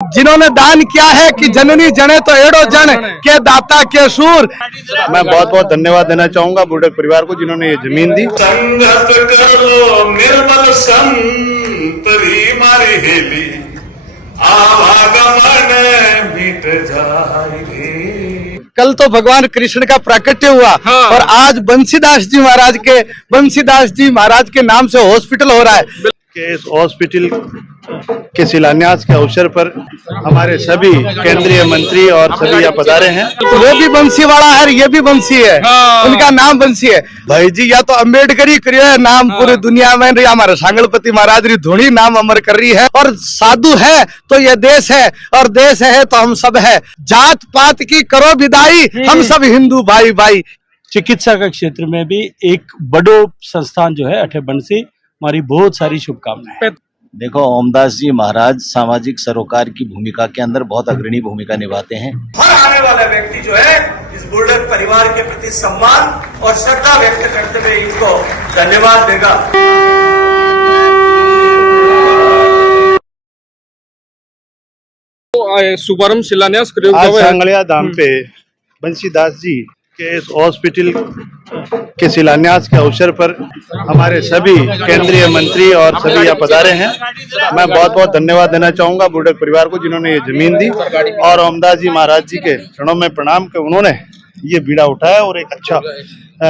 जिन्होंने दान किया है कि जननी जने तो एड़ो जन के दाता के सूर। मैं बहुत बहुत धन्यवाद देना चाहूंगा बुर्डक परिवार को जिन्होंने ये जमीन दी। संगत कर लो निर्मल संतरी मारी हेली आवागमन मिट जाएगी। कल तो भगवान कृष्ण का प्राकट्य हुआ और आज बंसीदास जी महाराज के नाम से हॉस्पिटल हो रहा है। इस हॉस्पिटल के शिलान्यास के अवसर पर हमारे सभी केंद्रीय मंत्री और सभी यहाँ पधारे हैं। वो भी बंसीवाड़ा है, ये भी बंसी है, उनका नाम बंसी है। भाई जी या तो अम्बेडकर ही करिए नाम पूरी दुनिया में, हमारे सांगलपति महाराज री धुनी नाम अमर कर रही है। और साधु है तो ये देश है, और देश है तो हम सब है। जात पात की करो विदाई, हम सब हिंदू भाई भाई। चिकित्सा के क्षेत्र में भी एक बड़ो संस्थान जो है अठे बंसी, हमारी बहुत सारी शुभकामनाएं। देखो, ओमदास जी महाराज सामाजिक सरोकार की भूमिका के अंदर बहुत अग्रणी भूमिका निभाते हैं। हर आने वाला व्यक्ति जो है इस बुर्डक परिवार के प्रति सम्मान और श्रद्धा व्यक्त करते हुए इनको धन्यवाद देगा। शुभारंभ शिलान्यास आज सांगलिया धाम पे बंसीदास जी के इस हॉस्पिटल के शिलान्यास के अवसर पर हमारे सभी केंद्रीय मंत्री और सभी यहाँ पधारे हैं। मैं बहुत बहुत धन्यवाद देना चाहूंगा बुर्डक परिवार को जिन्होंने ये जमीन दी, और ओमदास जी महाराज जी के चरणों में प्रणाम कर उन्होंने ये बीड़ा उठाया और एक अच्छा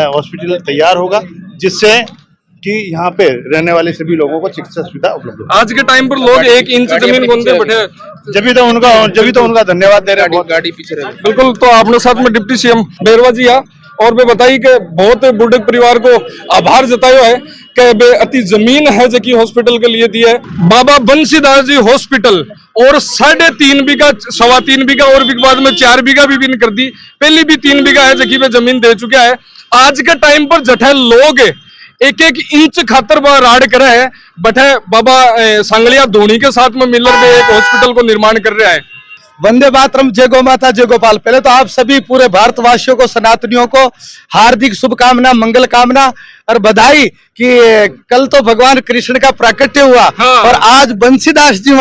हॉस्पिटल तैयार होगा जिससे कि यहाँ पे रहने वाले सभी लोगों को चिकित्सा सुविधा उपलब्ध हो। आज के टाइम पर लोग 1 इंच जमीन खोदते बैठे, जब तो उनका धन्यवाद दे रहे हैं। गाड़ी पीछे बिल्कुल। तो आपने साथ में डिप्टी सीएम बैरवा जी आ और वे बताई कि बहुत बुर्डक परिवार को आभार जतायो है कि बे अति जमीन है जो कि हॉस्पिटल के लिए दी है। बाबा बंसीदास जी हॉस्पिटल और 3.5 बीघा 3.25 बीघा और भी बाद में 4 बीघा भी बिन कर दी। पहली भी 3 बीघा है जो कि वे जमीन दे चुका है। आज के टाइम पर जठे लोग 1-1 इंच खातर राड करे है, बटे बाबा सांगलिया धोनी के साथ में मिलकर में एक हॉस्पिटल को निर्माण कर रहा है। वंदे मातरम, जय गौ माता, जय गोपाल। पहले तो आप सभी पूरे भारतवासियों को, सनातनियों को हार्दिक शुभकामना, मंगल कामना और बधाई कि कल तो भगवान कृष्ण का प्राकट्य हुआ और आज बंसीदास जी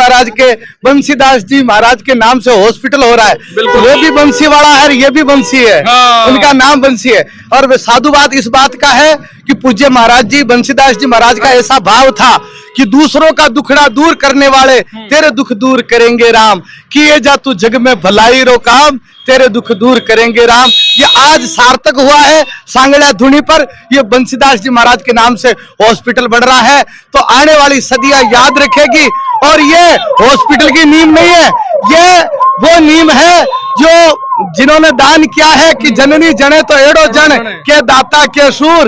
महाराज के नाम से हॉस्पिटल हो रहा है। वो भी बंसीवाड़ा है, ये भी बंसी है, उनका नाम बंसी है। और वे साधुवाद इस बात का है कि पूज्य महाराज जी बंसीदास जी महाराज का ऐसा भाव था कि दूसरों का दुखड़ा दूर करने वाले तेरे दुख दूर करेंगे राम, किए जा तू जग में भलाई रो काम, तेरे दुख दूर करेंगे राम। ये आज सार्थक हुआ है सांगलिया धुनी पर। ये बंसीदास जी महाराज के नाम से हॉस्पिटल बन रहा है तो आने वाली सदियां याद रखेगी। और ये हॉस्पिटल की नींव नहीं है, ये वो नींव है जो जिन्होंने दान किया है कि जननी जने तो एड़ो जन के दाता के सूर,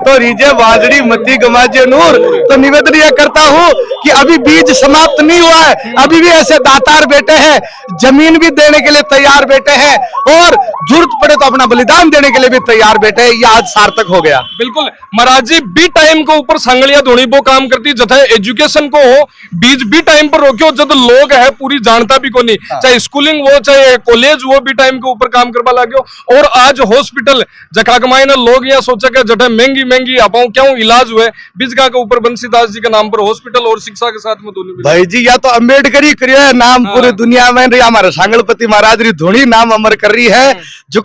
तो रीजे वाजड़ी मती गमाजे नूर। तो निवेदन ये करता हूँ कि अभी बीज समाप्त नहीं हुआ है, अभी भी ऐसे दातार बेटे हैं, जमीन भी देने के लिए तैयार बेटे हैं और जरूरत पड़े तो अपना बलिदान देने के लिए भी तैयार बेटे हैं। ये आज सार्थक हो गया। बिल्कुल महाराज जी, बी टाइम के ऊपर सांगलिया धोनी वो काम करती जथा एजुकेशन को हो, बीज बी टाइम पर रोक्यो जब लोग है पूरी जानता भी को नहीं, चाहे स्कूलिंग हो चाहे कॉलेज वो भी टाइम के ऊपर काम करवा लाग्यो। और आज हॉस्पिटल जखा कमाए ना लोग यहाँ सोचा कि जटा महंगी आपाऊ क्यों इलाज हुए, बिजगा के ऊपर बंसीदास जी के नाम पर हॉस्पिटल और शिक्षा के साथ में दोनों। भाई जी या तो अम्बेडकर ही करिए नाम पूरी दुनिया में, हमारे सांगलपति महाराज री धुनी नाम अमर कर रही है। जो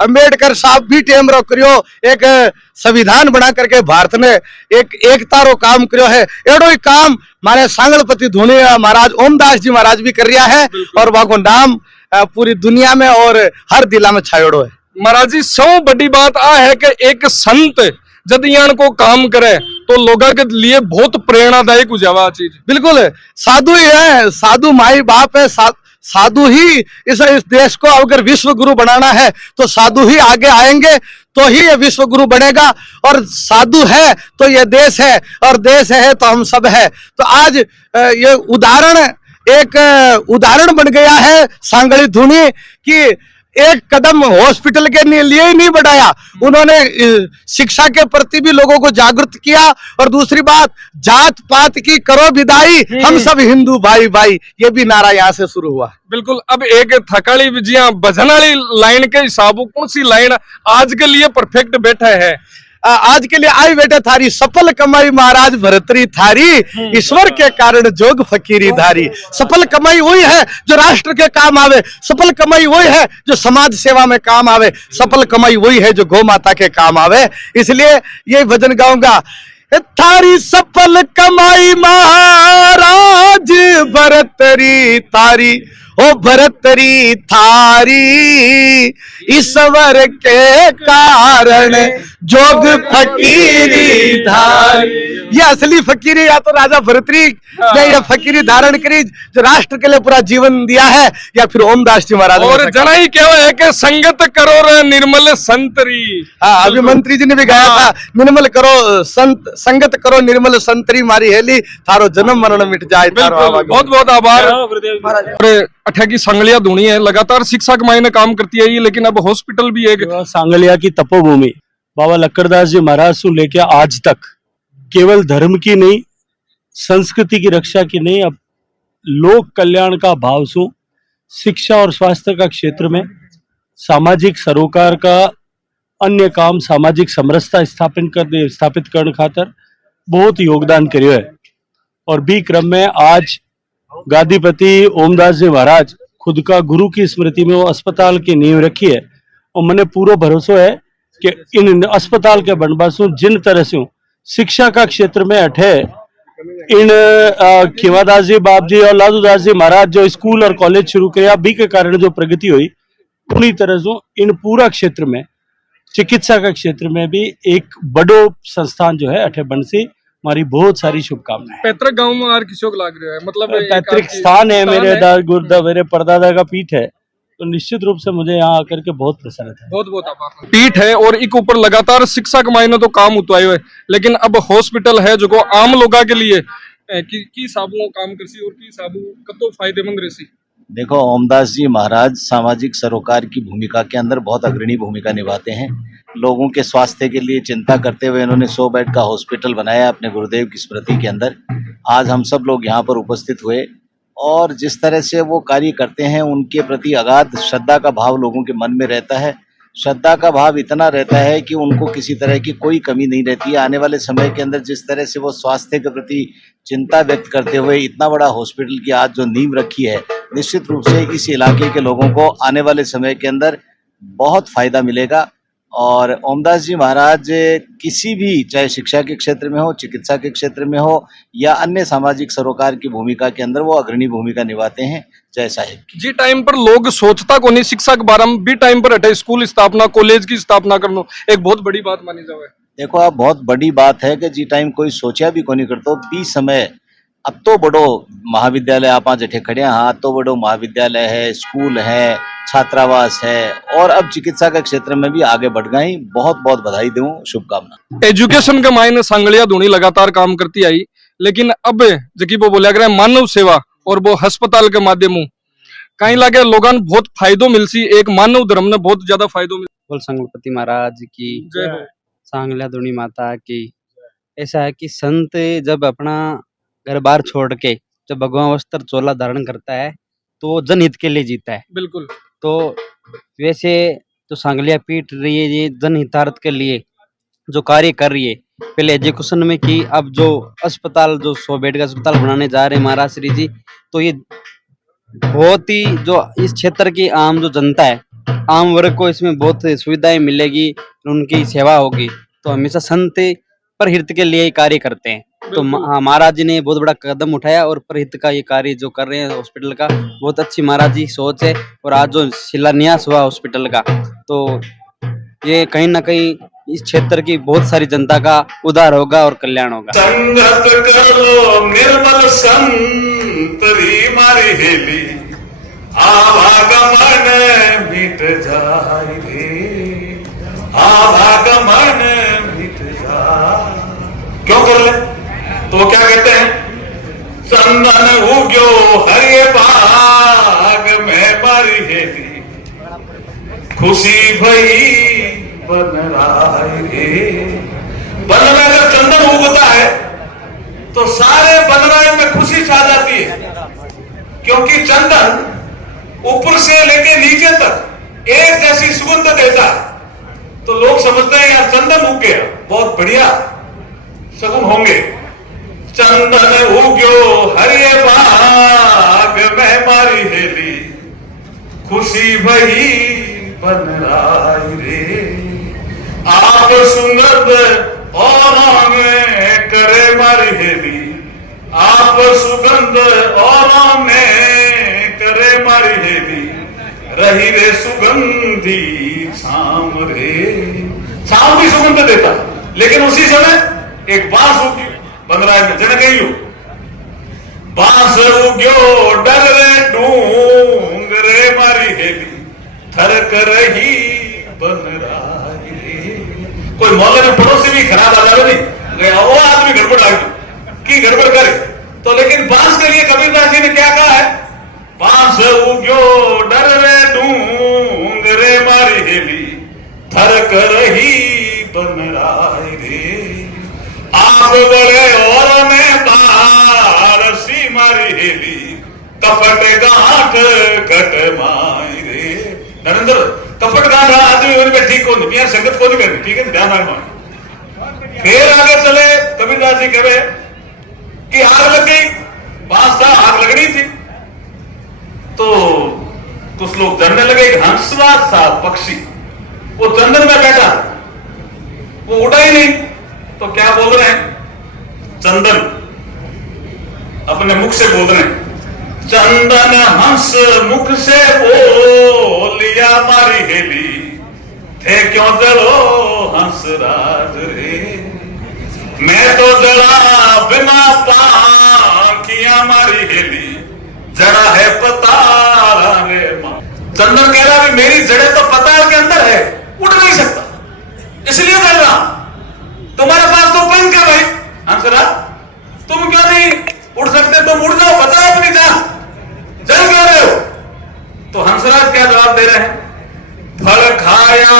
अम्बेडकर साहब भी टेम रो करियो, एक संविधान बना करके भारत ने एक एकता रो काम करियो है। एड़ो ही काम माने सांगलपति धुनी महाराज ओमदास जी महाराज भी कर रहा है और वाको नाम पूरी दुनिया में और हर दिला में छायोड़ो है। महाराज जी सौ बड़ी बात आ है कि एक संत जब यान को काम करे तो लोगों के लिए बहुत प्रेरणादायक हो जावा चीज। बिल्कुल साधु ही है, साधु माई बाप है, साधु ही इस देश को अगर विश्व गुरु बनाना है तो साधु ही आगे आएंगे तो ही ये विश्व गुरु बनेगा। और साधु है तो ये देश है और देश है तो हम सब है। तो आज ये उदाहरण बन गया है सांगली धुनी कि एक कदम हॉस्पिटल के लिए ही नहीं बढ़ाया, उन्होंने शिक्षा के प्रति भी लोगों को जागरूक किया। और दूसरी बात, जात पात की करो विदाई, हम सब हिंदू भाई भाई, ये भी नारा यहाँ से शुरू हुआ। बिल्कुल। अब एक थकाली विजया भजन वाली लाइन के हिसाब कौन सी लाइन आज के लिए परफेक्ट बैठा है? आज के लिए आई बेटे थारी सफल कमाई महाराज भरतरी थारी, ईश्वर के कारण जोग फकीरी धारी। सफल कमाई वही है जो राष्ट्र के काम आवे, सफल कमाई वही है जो समाज सेवा में काम आवे, सफल कमाई वही है जो गौ माता के काम आवे। इसलिए ये भजन गाऊंगा, थारी सफल कमाई महाराज भरतरी थारी, ओ भरतरी थारी, ईश्वर के कारण जोग फकीरी धारी। ये असली फकीरी या तो राजा भरतरी ने ये फकीरी धारण करी जो राष्ट्र के लिए पूरा जीवन दिया है, या फिर ओमदास जी महाराज। और जना ही क्या है कि संगत करो रे निर्मल संतरी। हाँ, अभी मंत्री जी ने भी गाया था, निर्मल करो संगत करो निर्मल संतरी, मारी हेली थारो जन्म मरण मिट जाए। बहुत बहुत आभार। अठा की सांगलिया धुनी है, लगातार शिक्षा के मायने काम करती है ये, लेकिन अब हॉस्पिटल भी एक सांगलिया की तपोभूमि बाबा लक्कड़दास जी महाराज से लेके आज तक केवल धर्म की नहीं, संस्कृति की रक्षा की नहीं, अब लोक कल्याण का भाव सु शिक्षा और स्वास्थ्य का क्षेत्र में सामाजिक सरोकार का अन्य काम, सामाजिक समरसता स्थापित करने खातर बहुत योगदान करियो है। और बी क्रम में आज गादीपति ओमदास जी महाराज खुद का गुरु की स्मृति में वो अस्पताल की नींव रखी है। और मैंने पूरा भरोसा है कि इन अस्पताल के बनबासों जिन तरह से शिक्षा का क्षेत्र में अठे इन खीवादास जी बाप जी और लादूदास जी महाराज जो स्कूल और कॉलेज शुरू किया बी के कारण जो प्रगति हुई, पूरी तरह से इन पूरा क्षेत्र में चिकित्सा का क्षेत्र में भी एक बड़ो संस्थान जो है अठे बनसी, हमारी बहुत सारी शुभकामनाएं। पैतृक गांव में और किसी को लाग रहा है, मतलब पैतृक स्थान है, मेरे परदादा का पीठ है, तो निश्चित रूप से मुझे यहाँ आकर के बहुत प्रसन्न है। बहुत बहुत आभार। पीठ है और एक ऊपर लगातार शिक्षा के मायने तो काम उतवाए हुए, लेकिन अब हॉस्पिटल है जो आम लोगों के लिए की साबुओं काम करसी और की साबु कतो फायदेमंद रहसी। देखो, ओमदास जी महाराज सामाजिक सरोकार की भूमिका के अंदर बहुत अग्रणी भूमिका निभाते हैं। लोगों के स्वास्थ्य के लिए चिंता करते हुए इन्होंने 100 बेड का हॉस्पिटल बनाया अपने गुरुदेव की स्मृति के अंदर। आज हम सब लोग यहाँ पर उपस्थित हुए और जिस तरह से वो कार्य करते हैं उनके प्रति अगाध श्रद्धा का भाव लोगों के मन में रहता है। श्रद्धा का भाव इतना रहता है कि उनको किसी तरह की कोई कमी नहीं रहती है। आने वाले समय के अंदर जिस तरह से वो स्वास्थ्य के प्रति चिंता व्यक्त करते हुए इतना बड़ा हॉस्पिटल की आज जो नींव रखी है, निश्चित रूप से इस इलाके के लोगों को आने वाले समय के अंदर बहुत फायदा मिलेगा। और ओमदास जी महाराज किसी भी, चाहे शिक्षा के क्षेत्र में हो, चिकित्सा के क्षेत्र में हो या अन्य सामाजिक सरोकार की भूमिका के अंदर वो अग्रणी भूमिका निभाते हैं। जय साहिब की। जी टाइम पर लोग सोचता को नहीं शिक्षा के बारे में, भी टाइम पर हटे स्कूल स्थापना, कॉलेज की स्थापना करना एक बहुत बड़ी बात मानी जाए। देखो, अब बहुत बड़ी बात है कि जी टाइम कोई सोचा भी को नहीं करता। बी समय अब तो बड़ो महाविद्यालय आप जठे खड़े, हाँ तो बड़ो महाविद्यालय है, स्कूल है, छात्रावास है और अब चिकित्सा के क्षेत्र में भी आगे बढ़ गई। बहुत बहुत बधाई दूं, शुभकामना। एजुकेशन के मायने सांगलिया धुनी लगातार काम करती आई, लेकिन अब जबकि वो बोला गया मानव सेवा और वो अस्पताल के माध्यम कहीं लगे लोगों बहुत फायदो मिलसी, एक मानव धर्म ने बहुत ज्यादा फायदो मिल। बोल संगलपति महाराज की जय हो, सांगलिया धुनी माता की। ऐसा है कि संत जब अपना घर बार छोड़ के जब भगवान वस्त्र चोला धारण करता है तो जनहित के लिए जीता है। बिल्कुल। तो वैसे तो सांगलिया पीठ रही है ये जनहितार्थ के लिए जो कार्य कर रही है। पहले एजुकेशन में की, अब जो अस्पताल, जो 100 बेड का अस्पताल बनाने जा रहे हैं महाराज श्री जी, तो ये बहुत ही जो इस क्षेत्र की आम जो जनता है, आम वर्ग को इसमें बहुत सुविधाएं मिलेगी, उनकी सेवा होगी। तो हमेशा संत परहित के लिए कार्य करते हैं। तो महाराज जी ने बहुत बड़ा कदम उठाया और परहित का ये कार्य जो कर रहे हैं हॉस्पिटल का, बहुत अच्छी महाराज जी सोच है। और आज जो शिलान्यास हुआ हॉस्पिटल का, तो ये कहीं ना कहीं इस क्षेत्र की बहुत सारी जनता का उद्धार होगा और कल्याण होगा। संगत करो निर्मल संतरी मारी हेली, आवागमन मिट जाए रे, आवागमन मिट जाए। क्यों कर ले? तो क्या कहते हैं? चंदन उग्यो हरे बाग में मारी हेली, खुशी भई बन राय रे। वन में अगर चंदन उगता है तो सारे बनराय में खुशी छा जाती है, क्योंकि चंदन ऊपर से लेके नीचे तक एक जैसी सुगंध देता है। तो लोग समझते हैं यार चंदन उग गया। बहुत बढ़िया सगुन होंगे। चंदन उग्यो हरिये बाग में मारी हेली, खुशी भई बन राई रे। आप सुगंध और में करे मारी हेली, आप सुगंध और में करे मारी हेली। रही रे सुगंधी शाम रे। शाम भी सुगंध देता, लेकिन उसी समय एक बांस उगी बन रहा है जन कही बांस उग्यो डर रे ढूंग रे मारी हेली, थरक रही बन रही रे। कोई मोहल्ले में पड़ोसी भी खराब आ जावे नहीं, वो आदमी गड़बड़ आ गई की गड़बड़ करे तो, लेकिन बांस के लिए कबीरदास जी ने क्या कहा है? बांस उग्यो डर रे ढूंग रे मारी हेली, थरक रही बन रही रे। आप बड़े और में बारसी मारी हेली, कपट गांठ घट माई रे। नरेंद्र कपट गांठ आदमी उनमें ठीक को नहीं, संगत को नहीं करनी, ठीक है ध्यान रखना। फिर आगे चले कबीरदास जी कहे कि आग लग गई, बांस था आग लगनी थी तो कुछ लोग जलने लगे। हंसराज सा पक्षी वो चंदन में बैठा, वो उड़ा ही नहीं, तो क्या बोल रहे हैं? चंदन अपने मुख से बोल रहे हैं, चंदन हंस मुख से बोलिया मारी हेली, थे क्यों जलो हंसराज रे। मैं तो जड़ा बिना पाखियां मारी हेली, जड़ा है पताल रे मां। चंदन कह रहा है मेरी जड़ें तो पताल के अंदर है, उड़ नहीं सकता, इसलिए जल रहा। तुम्हारे पास तो पंख है भाई हंसराज, तुम क्यों नहीं उड़ सकते? तुम उड़ जाओ, बचाओ अपनी जान, जल क्यों रहे हो? तो हंसराज क्या जवाब दे रहे हैं? फल खाया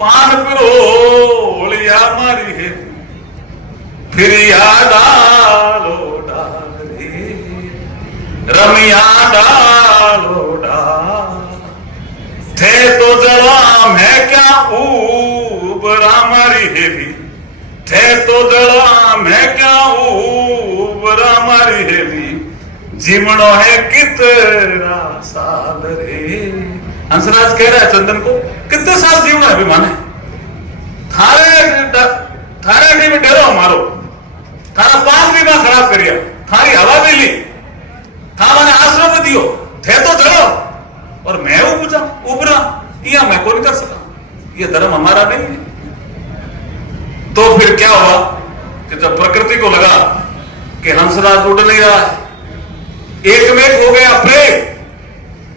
पान पिरोलिया मारी है, फिर याद आलो डाल रे। रमिया डालो डाल, थे तो जला मैं क्या उबरा मारी हेली, थे तो जला मैं क्या उबरा मारी हेली। जीवनो है कितना साल रे। हंसराज कह रहा है चंदन को, कितने साल जीवना है अभिमान है? थारे में डरो मारो, थारा पान भी मैं खराब करिया, थारी हवा भी ली, था मैंने आश्रम में दियो, थे तो जलो और मैं उबरा, यह मैं कौन कर सका? यह धर्म हमारा नहीं है। तो फिर क्या हुआ कि जब प्रकृति को लगा कि हंसराज उड़ नहीं रहा है, एक में हो गया प्रेम,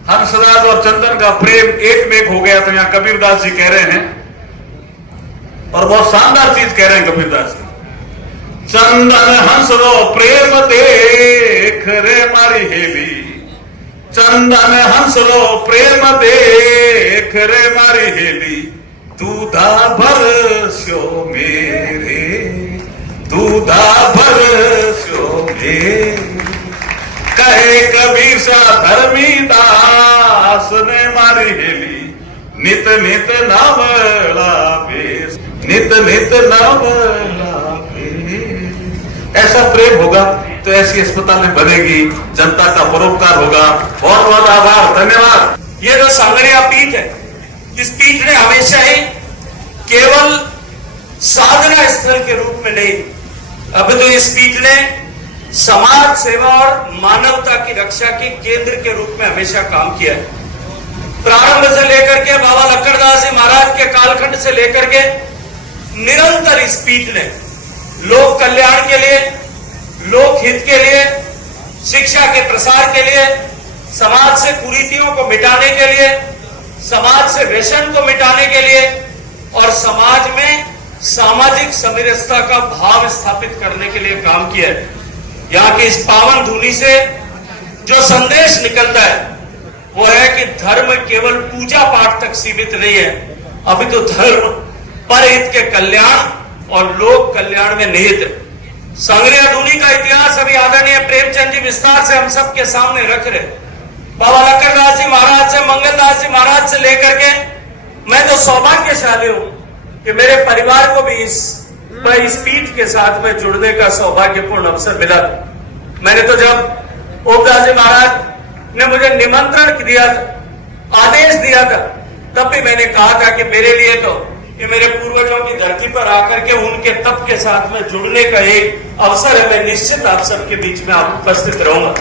हंसराज और चंदन का प्रेम एक में हो गया। तो यहां कबीरदास जी कह रहे हैं और बहुत शानदार चीज कह रहे हैं कबीरदास जी, चंदन हंसरो प्रेम देख रे मारी हेली, चंदन हंसरो प्रेम देख रे मारी हेली। दूधा भरस्यो मेरे, दूधा भरस्यो मेरे, कहे कबीर सा धर्मी दास ने मारी हेली। नित नित नवला बेस, नित नित नवला बेस। ऐसा प्रेम होगा तो ऐसी अस्पतालें बनेगी, जनता का परोपकार होगा। बहुत बहुत आभार, धन्यवाद। ये जो सांगरिया पीठ है, इस पीठ ने हमेशा ही केवल साधना स्थल के रूप में नहीं, अब तो इस पीठ ने समाज सेवा और मानवता की रक्षा के केंद्र के रूप में हमेशा काम किया है। प्रारंभ से लेकर के बाबा लक्कड़दास जी महाराज के कालखंड से लेकर के निरंतर इस पीठ ने लोक कल्याण के लिए, लोक हित के लिए, शिक्षा के प्रसार के लिए, समाज से कुरीतियों को मिटाने के लिए, समाज से व्यसन को मिटाने के लिए और समाज में सामाजिक समरसता का भाव स्थापित करने के लिए काम किया है। यहाँ की इस पावन धुनी से जो संदेश निकलता है वो है कि धर्म केवल पूजा पाठ तक सीमित नहीं है, अभी तो धर्म परहित के कल्याण और लोक कल्याण में निहित है। सांगरिया धुनी का इतिहास अभी आदरणीय प्रेमचंद जी विस्तार से हम सबके सामने रख रहे। बाबा लक्कड़दास जी महाराज से, मंगलदास जी महाराज से लेकर के मैं तो सौभाग्यशाली हूं कि मेरे परिवार को भी इस पीठ के साथ में जुड़ने का सौभाग्यपूर्ण अवसर मिला। मैंने तो जब ओमदास जी महाराज ने मुझे निमंत्रण दिया था, आदेश दिया था, तब भी मैंने कहा था कि मेरे लिए तो ये मेरे पूर्वजों की धरती पर आकर के उनके तप के साथ में जुड़ने का एक अवसर है। मैं निश्चित आप सबके बीच में आप उपस्थित रहूंगा।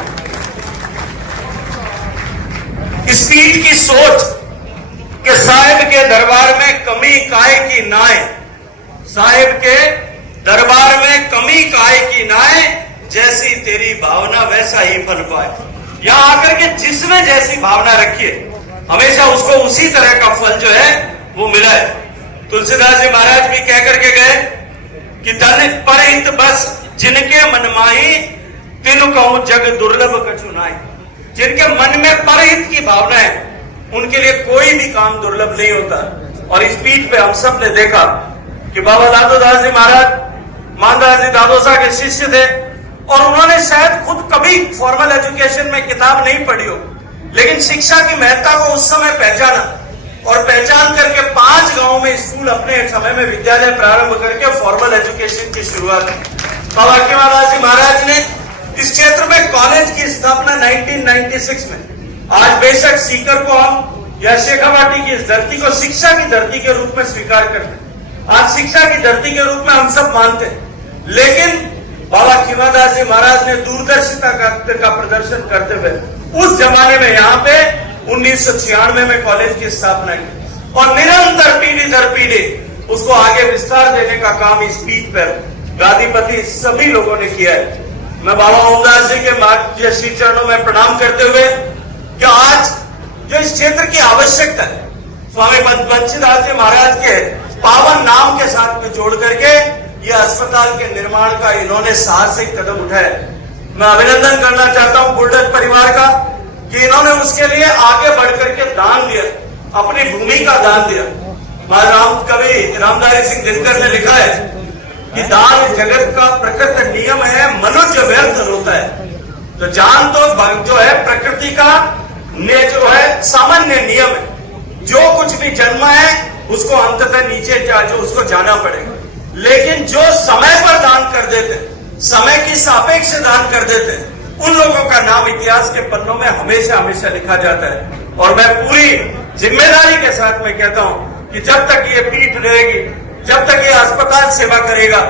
इस पीठ की सोच कि साहिब के दरबार में कमी काय की नाय, साहिब के दरबार में कमी काय की नाय, जैसी तेरी भावना वैसा ही फल पाए। यहां आकर के जिसने जैसी भावना रखी है, हमेशा उसको उसी तरह का फल जो है वो मिला है। तुलसीदास जी महाराज भी कह करके गए कि धन परहित बस जिनके मन माही, तिनु कहूं जग दुर्लभ कछु नाई। जिनके मन में परहित की भावना है, उनके लिए कोई भी काम दुर्लभ नहीं होता। और इस पीठ पे हम सब ने देखा कि बाबा दादोदास जी महाराज मानदास जी दादोसा के शिष्य थे, और उन्होंने शायद खुद कभी फॉर्मल एजुकेशन में किताब नहीं पढ़ी हो, लेकिन शिक्षा की महत्ता को उस समय पहचाना, और पहचान करके 5 गांवों में स्कूल अपने समय में विद्यालय प्रारंभ करके फॉर्मल एजुकेशन की शुरुआत की। बाबा कीमादास जी महाराज ने इस क्षेत्र में कॉलेज की स्थापना 1996 में। आज बेशक सीकर को हम या शेखावाटी की इस धरती को शिक्षा की धरती के रूप में स्वीकार करते हैं, आज शिक्षा की धरती के रूप में हम सब मानते हैं, लेकिन बाबा कीमादास जी महाराज ने दूरदर्शिता का प्रदर्शन करते हुए उस जमाने में यहाँ पे 1996 में कॉलेज की स्थापना की, और निरंतर पीढ़ी दर पीढ़ी उसको आगे विस्तार देने का काम इस पीठ पर गादीपति सभी लोगों ने किया है। मैं बाबा ओमदास जी के श्री चरणों में प्रणाम करते हुए कि आज जो इस क्षेत्र की आवश्यकता है, स्वामी बंशीदास जी महाराज के पावन नाम के साथ में जोड़ करके यह अस्पताल के निर्माण का इन्होंने साहसिक कदम उठाया। मैं अभिनंदन करना चाहता हूं बुल्डक परिवार का कि इन्होंने उसके लिए आगे बढ़ करके दान दिया, अपनी भूमि का दान दिया। महाराम कवि रामधारी सिंह दिनकर ने लिखा है कि दान जगत का प्रकृत नियम है, मनुष्य व्यर्थ होता है। तो जान तो जो है प्रकृति का जो है सामान्य नियम है, जो कुछ भी जन्मा है उसको अंततः नीचे जो उसको जाना पड़ेगा, लेकिन जो समय पर दान कर देते, समय की सापेक्ष दान कर देते, उन लोगों का नाम इतिहास के पन्नों में हमेशा हमेशा लिखा जाता है। और मैं पूरी जिम्मेदारी के साथ में कहता हूं कि जब तक ये पीठ रहेगी, जब तक ये अस्पताल सेवा करेगा,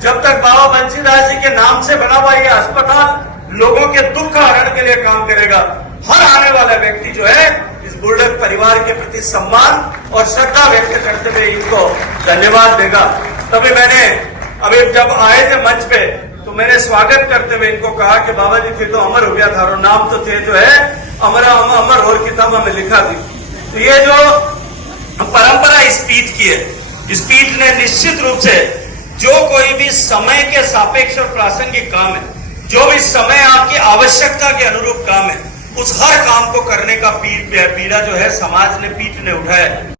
जब तक बाबा बंशीदास जी के नाम से बना हुआ ये अस्पताल लोगों के दुख हरण के लिए काम करेगा, हर आने वाला व्यक्ति जो है इस बुल्डक परिवार के प्रति सम्मान और श्रद्धा व्यक्त करते हुए इनको धन्यवाद देगा। तभी मैंने अभी जब आए थे मंच पे तो मैंने स्वागत करते हुए इनको कहा कि बाबा जी फिर तो अमर हो गया था, और नाम तो थे जो है अमर और किताबों में लिखा थी। तो ये जो परंपरा इस पीठ की है, इस पीठ ने निश्चित रूप से जो कोई भी समय के सापेक्ष और प्रासंगिक काम है, जो भी समय आपकी आवश्यकता के अनुरूप काम है, उस हर काम को करने का पीड़ा जो है समाज ने पीठ ने उठाया है।